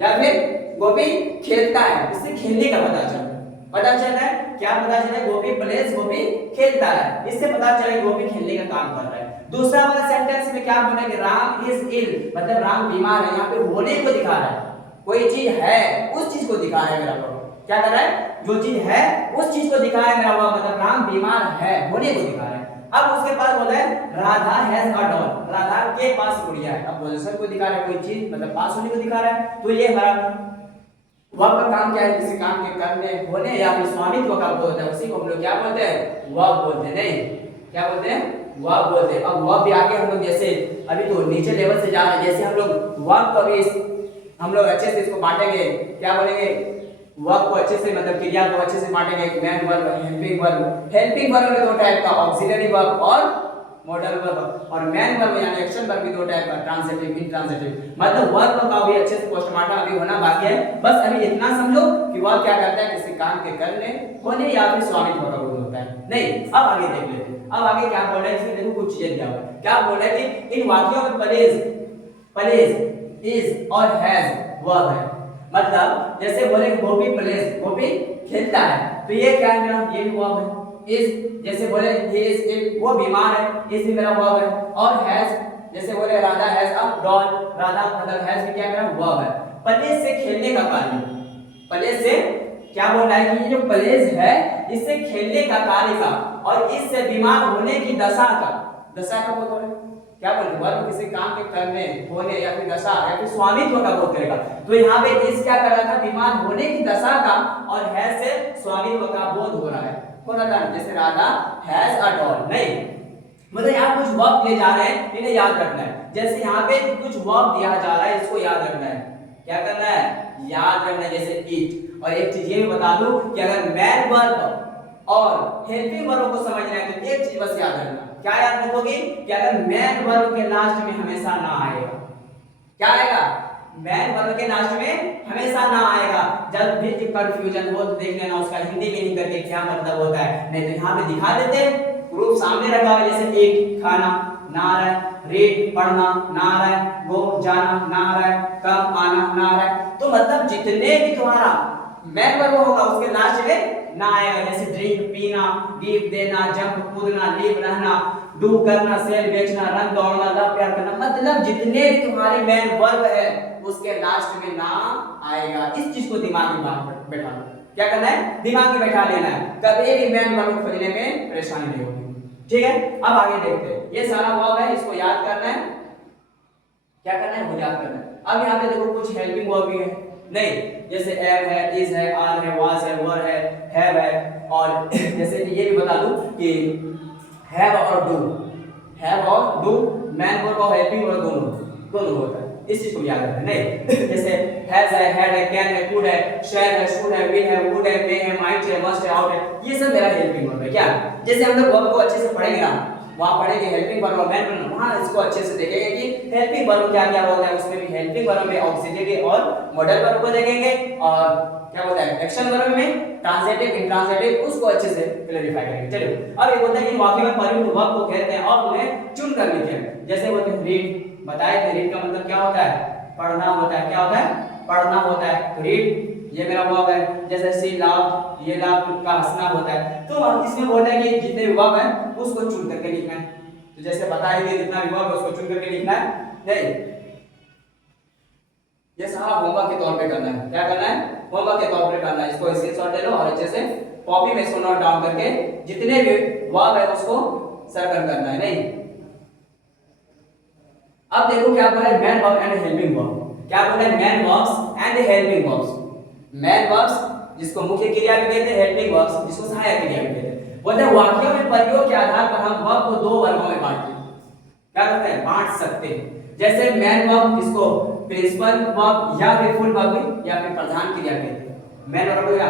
या फिर गोपी खेलता है, इससे खेलने का पता चलता है। क्या पता चले? गोपी प्लेज, गोपी खेलता है, इससे पता चले गोपी खेलने का काम कर रहा है। दूसरा वाला सेंटेंस में क्या बोला कि राम इज इल, मतलब राम बीमार है, यहाँ पे होने को दिखा रहा है, कोई चीज है उस चीज को दिखा रहा है मेरा वर्ब। क्या कर रहा है? जो चीज है उस चीज को दिखा रहा है मेरा वर्ब, मतलब राम बीमार है, होने को दिखा रहा है। अब उसके बाद बोला है Radha has a doll, Radha के पास गुड़िया है। अब पोजीशन को दिखा रहा है, कोई चीज मतलब पास होने को दिखा रहा है। तो ये हमारा वर्ब का काम क्या है? किसी काम के करने, होने या फिर स्वामित्व का होता है, उसी को हम लोग क्या बोलते हैं? वर्ब बोलते हैं। नहीं क्या बोलते हैं? वर्ब बोलते हैं। अब वर्ब भी आगे हम लोग जैसे अभी तो नीचे लेवल से जा रहे हैं, जैसे हम लोग वर्ब को भी हम लोग अच्छे से इसको बांटेंगे। क्या बोलेंगे? वर्ब को अच्छे से मतलब क्रिया को अच्छे से बांटेंगे। Man verb, helping verb. Helping verb में दो टाइप का, ऑक्सिलरी वर्ब और मॉडल वर्ब। और मैन वर्ब यानी एक्शन वर्ब भी दो टाइप का, ट्रांजिटिव, इंट्रांजिटिव। मतलब वर्ब का भी अच्छे से पोस्टमार्टम अभी होना बाकी है। बस अभी इतना समझो कि वर्ब क्या करता है? किसी काम के करने, होने या फिर स्वामित्व का बोध होता है। नहीं, अब आगे देख लेते हैं। अब आगे क्या बोल रहा है? इसमें देखो कुछ चीजें दिया हुआ है। क्या बोल रहा है कि इन वाक्यों में प्लेज, इज और हैज वर्ब है। मतलब जैसे बोले गोपी प्लेज, गोपी खेलता है, तो ये क्या है मेरा? ये भी वर्ब है। इज जैसे बोले ही इज इल, वो बीमार है, इज भी मेरा वर्ब है। और हैज जैसे बोले Radha has a doll, Radha मतलब हैज भी क्या मेरा वर्ब है। प्लेज से खेलने का कार्य, प्लेज से क्या बोल रहा है कि ये जो प्लेज है इससे खेलने का कार्य का और इससे बीमार होने की दशा का बोध हो रहा है। क्या बोलते वर्ब किसी काम के करने, होने या फिर दशा या फिर स्वामित्व का बोध करेगा। तो यहाँ पे इस क्या कर रहा था, बीमार होने की दशा का, और है से स्वामित्व का बोध हो रहा है। कौन था, जैसे राधा हैज अ डॉल, नहीं मतलब यहाँ कुछ वर्ब दिए जा रहे हैं, इन्हें याद रखना है। जैसे यहाँ पे कुछ वर्ब दिया जा रहा है, इसको याद रखना है। क्या करना है, याद रखना है, जैसे ईट। और एक चीज ये भी बता दूं कि अगर मैन वर्ब और हेल्पिंग वर्ब को समझना है तो एक चीज बस याद रखना। क्या याद रखोगे कि अगर मैन वर्ब के लास्ट में हमेशा ना आएगा, क्या आएगा, मैन वर्ब के लास्ट में हमेशा ना आएगा। जब भी कंफ्यूजन हो तो देख लेना उसका हिंदी मीनिंग करके क्या मतलब होता है। नहीं तो यहाँ पे दिखा देते हैं, प्रूफ सामने रखा हुआ, जैसे ईट खाना, ना आ रहा है, रीड पढ़ना, ना आ रहा है, गो जाना, ना आ रहा है, कम आना, ना आ रहा है। तो मतलब जितने भी तुम्हारा मैन वर्ब होगा उसके लास्ट में ना आएगा। जैसे ड्रिंक पीना, गिफ्ट देना, जंप कूदना, लिव रहना, डू करना, सेल बेचना, रन दौड़ना, लव प्यार करना, मतलब जितने भी तुम्हारे मैन वर्ब है उसके लास्ट में ना आएगा। इस चीज को दिमाग में बैठा लो। क्या करना है, दिमाग में बैठा लेना है, कभी भी मैन वर्ब खोजने में परेशानी नहीं होगी। ठीक है, अब आगे देखते हैं। ये सारा वर्ब है, इसको याद करना है। क्या करना है, वो याद करना है। अब यहाँ पे देखो कुछ हेल्पिंग वर्ब भी है, नहीं जैसे एम है, इज है, आर है, वाज है, वर है, हैव है। और जैसे कि ये भी बता दूं कि हैव और डू मैन वर्ब और हेल्पिंग वर्ब दोनों होता है। इस चीज को याद रखना है। नहीं जैसे हैज है, हैड है, कैन है, कुड है, शेयर है, शुड है, विल है, वुड है, मे है, माइट है, मस्ट है, आउट है, ये सब मेरा हेल्पिंग वर्ब है। क्या, जैसे हम लोग वर्ब को अच्छे से पढ़ेंगे ना, वहां पढ़ेंगे हेल्पिंग वर्ब और मैन वर्ब, वहां इसको अच्छे से देखेंगे कि हेल्पिंग वर्ब क्या क्या होता है। उसमें भी हेल्पिंग वर्ब में ऑक्सिलरी और मॉडल वर्ब को देखेंगे, और क्या होता है एक्शन वर्ब में ट्रांजिटिव, इंट्रांजिटिव, उसको अच्छे से क्लैरिफाई करेंगे। चलिए, अब एक होता है कि वाक्य में प्रयुक्त वर्ब को कहते हैं और उन्हें चुन कर लिखें। जैसे बोलते हैं रीड, बताए थे रीड का मतलब क्या होता है, पढ़ना होता है। क्या होता है, पढ़ना होता है। रीड ये मेरा वर्ब है। जैसे सी लाभ, ये लाभ का हंसना होता है। तो हम इसमें बोलते हैं कि जितने भी वर्ब है उसको चुन करके लिखना है। तो जैसे बता ही दिए, जितना भी वर्ब है उसको चुन करके लिखना है। नहीं, ये सारा होमवर्क के तौर पे करना है। क्या करना है, होमवर्क के तौर पे करना है। इसको स्क्रीनशॉट ले लो और अच्छे से कॉपी में इसको नोट डाउन करके जितने भी वर्ब है उसको सर्कल करना है। नहीं, अब देखो क्या बोला है, man verb and helping verb. क्या बोला है, man verbs and helping verbs. Man verbs जिसको मुख्य क्रिया भी कहते हैं, हेल्पिंग वर्ब्स जिसको सहायक क्रिया भी कहते हैं। बोलते हैं वाक्यों में प्रयोग के आधार पर हम वर्ब को दो वर्गों में बांटते हैं। क्या करते हैं, बांट सकते हैं। जैसे मैन वर्ब जिसको प्रिंसिपल वर्ब या फिर फुल वर्ब या फिर प्रधान क्रिया कहते हैं। मैन वर्ब हो गया,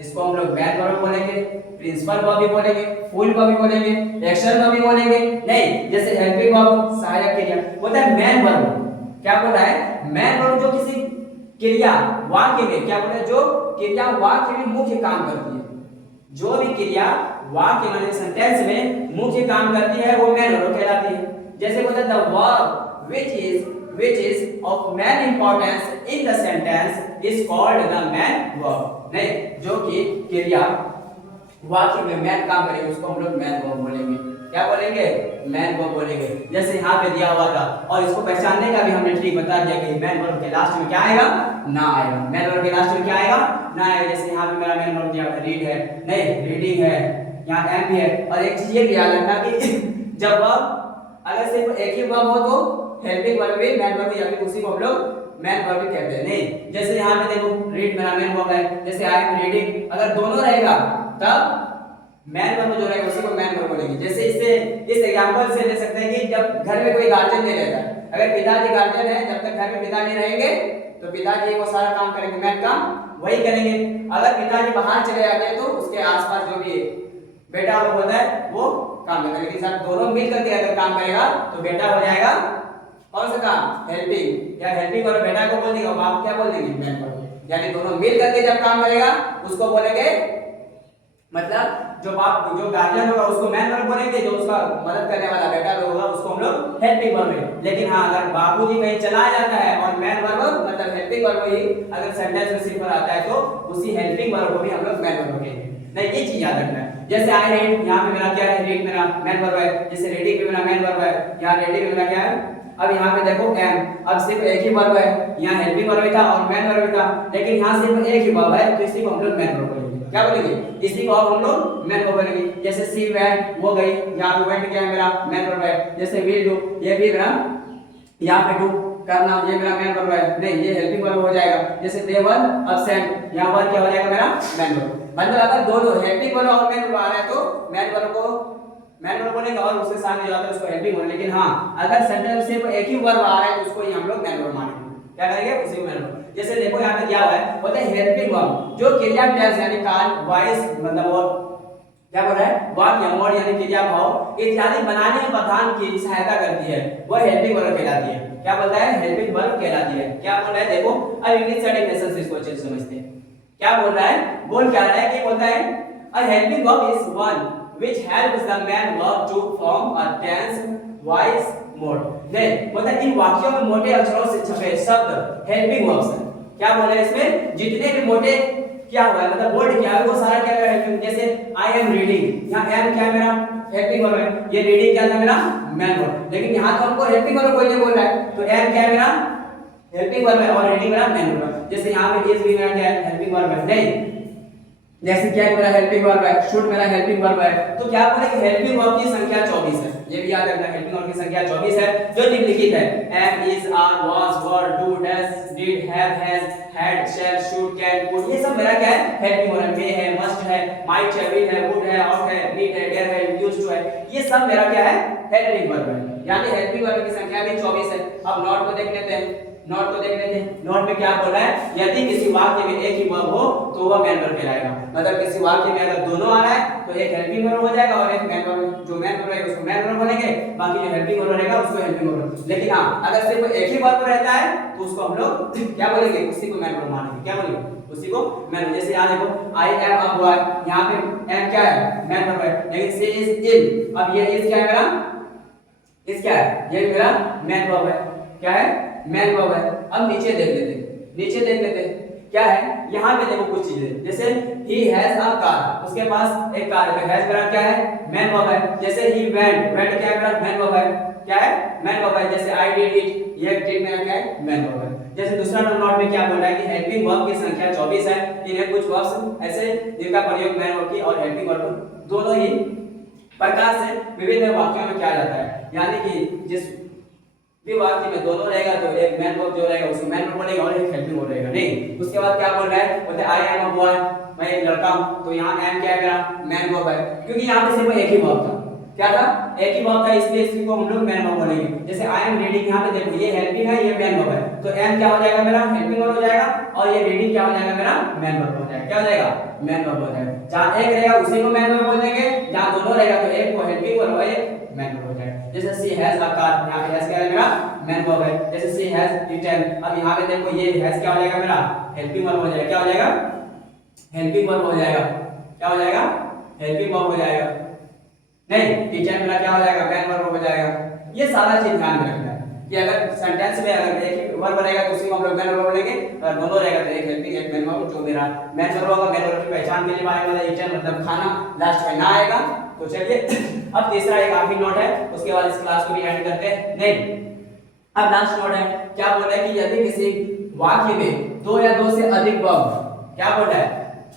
इसको हम लोग मैन वर्ब बोलेंगे, प्रिंसिपल वर्ब भी बोलेंगे, फुल वर्ब भी बोलेंगे, एक्शन वर्ब भी बोलेंगे। नहीं, जैसे हेल्पिंग वर्ब सहायक क्रिया बोलता है। मैन वर्ब क्या बोला है, मैन वर्ब जो किसी क्रिया वाक्य में, क्या बोला है, जो क्रिया वाक्य में मुख्य काम करती है। जो भी क्रिया वाक्य में सेंटेंस में मुख्य काम करती है वो मैन वर्ब कहलाती है। जैसे बोलता है the verb which is of main importance in the sentence is called the main verb। नहीं, जो कि क्रिया वाक्य में मैन काम करेगी उसको हम लोग मैन वर्ब बोलेंगे। क्या बोलेंगे, मैन वर्ब बोलेंगे। जैसे यहाँ पे दिया हुआ था, और इसको पहचानने का भी हमने ट्रिक बता दिया कि मैन वर्ब के लास्ट में क्या आएगा, ना आएगा। मैन वर्ब के लास्ट में क्या आएगा, ना आएगा। जैसे यहाँ पे मेरा मैन वर्ब दिया हुआ है, रीड है, नहीं रीडिंग है, यहाँ एम भी है। और एक चीज ये भी याद रखना कि जब वर्ब अगर सिर्फ एक ही वर्ब हो तो हेल्पिंग वर्ब भी मैन वर्ब या फिर उसी को हम लोग मैन वर्ब भी कहते हैं। नहीं, जैसे यहाँ पे देखो रीड मेरा मैन वर्ब है, जैसे आई एम रीडिंग, अगर दोनों रहेगा तब मैन वर्ब जो रहेगा उसी को मैन वर्ब बोलेंगे। जैसे इस एग्जांपल से ले सकते हैं कि जब घर में कोई गार्जियन नहीं रहता, अगर पिताजी गार्जियन है, जब तक घर में पिताजी रहेंगे तो पिताजी वो सारा काम करेंगे, मैन काम वही करेंगे। अगर पिताजी बाहर चले जाते हैं तो उसके आसपास जो भी बेटा लोग होता है वो काम करेगा। लेकिन सर दोनों मिल करके अगर काम करेगा तो बेटा हो जाएगा कौन सा काम, हेल्पिंग। या हेल्पिंग वर्ब बेटा को बोल देगा, बाप क्या बोल देंगे, मैन वर्ब। यानी दोनों मिल करके जब काम करेगा उसको बोलेंगे, मतलब जो बाप जो गार्जियन होगा उसको मैन वर्ब बोलेंगे, जो उसका मदद करने वाला बेटा लोग होगा उसको हम लोग हेल्पिंग वर्ब बोलेंगे। लेकिन हाँ, अगर बाबूजी कहीं चला जाता है और मैन वर्ब मतलब हेल्पिंग वर्ब ही अगर सेंटेंस में सिर्फ आता है तो उसी हेल्पिंग वर्ब को भी हम लोग मैन वर्ब कहेंगे। नहीं, ये चीज याद रखना है। जैसे आई रीड, यहाँ पे मेरा क्या है, रीड मेरा मैन वर्ब है। जैसे रीडिंग भी मेरा मैन वर्ब है, यहाँ रीडिंग में मेरा क्या है। अब यहाँ पे देखो एम, अब सिर्फ एक ही वर्ब है, यहाँ हेल्पिंग वर्ब था और मैन वर्ब था, लेकिन यहाँ सिर्फ एक ही वर्ब है तो इसी को हम लोग मैन वर्ब बोलेंगे। क्या बोलेंगे, इसी को अब हम लोग मैन वर्ब बोलेंगे। जैसे सी वेंट, वो गई, यहाँ पे वेंट क्या है मेरा मैन वर्ब है। जैसे विल डू, ये भी मेरा यहाँ पे डू करना, ये मेरा मैन वर्ब है, नहीं ये हेल्पिंग वर्ब हो जाएगा। जैसे दे वर अब्सेंट, यहाँ वर क्या हो जाएगा मेरा मैन वर्ब। मतलब अगर दोनों हेल्पिंग वर्ब और मैन वर्ब आ रहा है तो मैन वर्ब को मैन वर्ब बोलेंगे और उसके सामने जो आता है उसको हेल्पिंग वर्ब। लेकिन हाँ अगर सेंटेंस में सिर्फ एक ही वर्ब आ रहा है तो उसको ही हम लोग मैन वर्ब मानेंगे। क्या करेंगे, उसी को मैन वर्ब। जैसे देखो यहाँ पे क्या हुआ है, बोलते हैं हेल्पिंग वर्ब जो क्रिया टेंस यानी काल वॉइस मतलब वो क्या बोल रहा है, वाक्य मोड यानी क्रिया भाव इत्यादि बनाने में प्रधान की सहायता करती है, वह हेल्पिंग वर्ब कहलाती है। क्या बोलता है, हेल्पिंग वर्ब कहलाती है। क्या बोल रहा है देखो, अब इंग्लिश से डेफिनेशन से इसको अच्छे से समझते हैं। क्या बोल रहा है, बोल क्या रहा है कि बोलता है a helping verb is one which helps the man verb to form a tense voice mode। देख बोलता है इन वाक्यों में मोटे अक्षरों से छपे शब्द हेल्पिंग वर्ब्स हैं। क्या बोल रहा है, इसमें जितने भी मोटे क्या हुआ है मतलब बोल्ड क्या है वो सारा क्या है हेल्पिंग। जैसे आई एम रीडिंग, यहाँ एम क्या है मेरा हेल्पिंग वर्ब है, ये रीडिंग क्या था मेरा मैन वर्ब। लेकिन यहाँ तो हमको हेल्पिंग वर्ब कोई नहीं बोल रहा है तो एम क्या है मेरा हेल्पिंग वर्ब है और रीडिंग मेरा मैन वर्ब है। जैसे यहाँ पे इज भी मेरा क्या है हेल्पिंग वर्ब है, नहीं जैसे क्या मेरा हेल्पिंग वर्ब है, शुड मेरा हेल्पिंग वर्ब है। तो क्या बोलेंगे हेल्पिंग वर्ब की संख्या 24 है, ये भी याद रखना हेल्पिंग वर्ब की संख्या 24 है जो निम्नलिखित है am is are was were do does did have has had shall should can could, ये सब मेरा क्या है हेल्पिंग वर्ब। मे है, मस्ट है, माइट है, विल है, वुड है, ऑट है, नीड है, डेयर है, यूज्ड टू है, ये सब मेरा क्या है हेल्पिंग वर्ब है। यानी हेल्पिंग वर्ब की संख्या भी 24 है। अब नोट को देख लेते हैं, नोट को देख लेते हैं। नोट में क्या बोल रहा है, यदि किसी वाक्य में एक ही वर्ब हो तो वह मैन वर्ब कहलाएगा। मतलब किसी वाक्य में अगर दोनों आ रहा है तो एक हेल्पिंग वर्ब हो जाएगा और एक मैन वर्ब। जो मैन वर्ब रहेगा उसको मैन वर्ब बोलेंगे, बाकी जो हेल्पिंग वर्ब रहेगा उसको हेल्पिंग वर्ब। लेकिन हां अगर सिर्फ एक ही वर्ब रहता है तो उसको हम लोग क्या बोलेंगे, उसी को मैन वर्ब मानेंगे। क्या बोलेंगे, उसी को मैन। जैसे यहां देखो आई एम अ बॉय, यहां पे एम क्या है मैन वर्ब है, लेकिन सी इज इल, अब ये इज क्या है मेरा इज क्या है, ये मेरा मैन वर्ब है। क्या है मैन वर्ब है। अब नीचे देख लेते हैं, नीचे देख लेते हैं क्या है, यहाँ पे देखो कुछ चीजें। जैसे ही हैज अ कार, उसके पास एक कार है, हैज मेरा क्या है मैन वर्ब है। जैसे ही वेंट, वेंट क्या है मेरा मैन वर्ब है, क्या है मैन वर्ब है। जैसे आई डिड इट, ये डिड मेरा क्या है मैन वर्ब है। जैसे दूसरा नोट में क्या बोल रहा है कि हेल्पिंग वर्ब की संख्या 24 है। इन्हें कुछ वर्ब्स ऐसे जिनका प्रयोग मैन वर्ब की और हेल्पिंग वर्ब दोनों ही प्रकार से विभिन्न वाक्यों में किया जाता है। यानी कि जिस भी वाक्य में दोनों रहेगा तो एक मैन वर्ब जो रहेगा उसको मैन वर्ब बोलेगा और एक हेल्पिंग वर्ब रहेगा। नहीं उसके बाद क्या बोल रहा है, बोलते आई एम अ बॉय, मैं एक लड़का हूं, तो यहाँ एम क्या है मेरा मैन वर्ब है, क्योंकि यहाँ पे सिर्फ एक ही वर्ब था। क्या था, एक ही वर्ब था, इसलिए इसी को हम लोग मैन वर्ब बोलेंगे। जैसे आई एम रीडिंग, यहाँ पे देखो ये हेल्पिंग है, ये मैन वर्ब है, तो एम क्या हो जाएगा मेरा हेल्पिंग वर्ब हो जाएगा और ये रीडिंग क्या हो जाएगा मेरा मैन वर्ब हो जाएगा। क्या हो जाएगा मैन वर्ब हो जाएगा। जहाँ एक रहेगा उसी को मैन वर्ब बोल देंगे, जहाँ दोनों रहेगा तो एक को हेल्पिंग वर्ब और एक मैन वर्ब हो जाएगा। जैसे सी हैज अ कार, यहाँ पे हैज क्या है मेरा मैन वर्ब है। जैसे सी हैज रिटन, अब यहाँ पे देखो ये हैज क्या हो जाएगा मेरा हेल्पिंग वर्ब हो जाएगा। क्या हो जाएगा हेल्पिंग वर्ब हो जाएगा। क्या हो जाएगा हेल्पिंग वर्ब हो जाएगा। नहीं टीचर मेरा क्या हो जाएगा मैन वर्ब हो जाएगा। ये सारा चीज ध्यान में रखना है कि अगर सेंटेंस में अगर एक ही वर्ब रहेगा तो उसी को हम लोग मैन वर्ब बोलेंगे, अगर दोनों रहेगा तो एक हेल्पिंग एक मैन वर्ब। जो मेरा मैन वर्ब होगा, मैन वर्ब की पहचान के लिए आएगा ईटन मतलब खाना, लास्ट में ना आएगा। तो चलिए अब तीसरा एक आखिरी नोट है, उसके बाद इस क्लास को भी एंड करते हैं। नहीं अब लास्ट नोट है, क्या बोल रहा है कि यदि किसी वाक्य में दो या दो से अधिक वर्ब, क्या बोल रहा है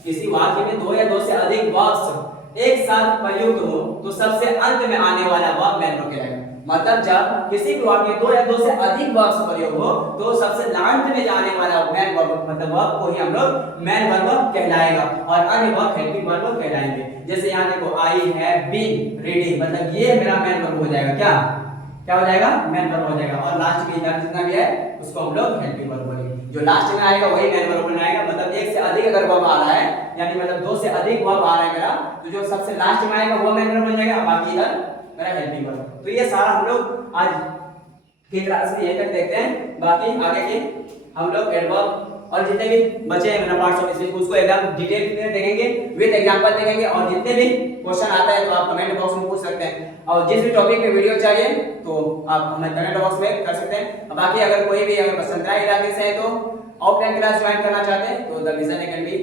किसी वाक्य में दो या दो से अधिक वर्ब्स एक साथ प्रयुक्त हो तो सबसे अंत में आने वाला वर्ब मैन वर्ब कहलाएगा। मतलब जब किसी भी वाक्य में दो या दो से अधिक वर्ब्स प्रयोग हो तो सबसे लास्ट में जाने वाला मैन वर्ब मतलब वर्ब को ही हम लोग मैन वर्ब कहलाएगा और अन्य वर्ब हेल्पिंग वर्ब कहलाएंगे। जैसे यहाँ देखो आई हैव बीन रीडिंग, मतलब ये मेरा मैन वर्ब हो जाएगा। क्या क्या हो जाएगा मैन वर्ब हो जाएगा और लास्ट में इधर जितना भी है उसको हम लोग हेल्पिंग वर्ब बोलेंगे। जो लास्ट में आएगा वही मैन वर्ब बनाएगा। मतलब एक से अधिक अगर वर्ब आ रहा है यानी मतलब दो से अधिक वर्ब आ रहा है मेरा, तो जो सबसे लास्ट में आएगा वो मैन वर्ब बन जाएगा, बाकी इधर मेरा हेल्पिंग वर्ब। तो ये सारा हम लोग आज की क्लास में यहीं तक देखते हैं। बाकी आगे के हम लोग एडवर्ब और जितने भी बचे हैं मेरा पार्ट्स ऑफ स्पीच उसको एकदम डिटेल में देखेंगे, विद एग्जांपल देखेंगे और जितने भी क्वेश्चन आता है तो आप कमेंट बॉक्स में पूछ सकते हैं। और जिस भी टॉपिक पे वीडियो चाहिए तो आप हमें कमेंट बॉक्स में कर सकते हैं। बाकी अगर कोई भी अगर बसंतरा इलाके से है तो ऑफलाइन क्लास ज्वाइन करना चाहते हैं तो द विजन एकेडमी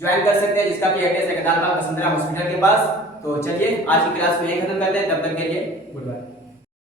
ज्वाइन कर सकते हैं, जिसका कि एड्रेस है कदालबाग बसंतरा हॉस्पिटल के पास। तो चलिए आज की क्लास को यहीं खत्म करते हैं, तब तक के लिए गुड बाय।